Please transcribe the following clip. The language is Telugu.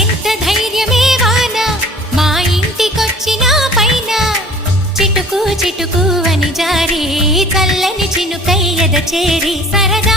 ఎంత ధైర్యమే వాన మా ఇంటికొచ్చిన పైన చిటుకు చిటుకు అని జారి చల్లని చినుకై ఎద చేరి సరదా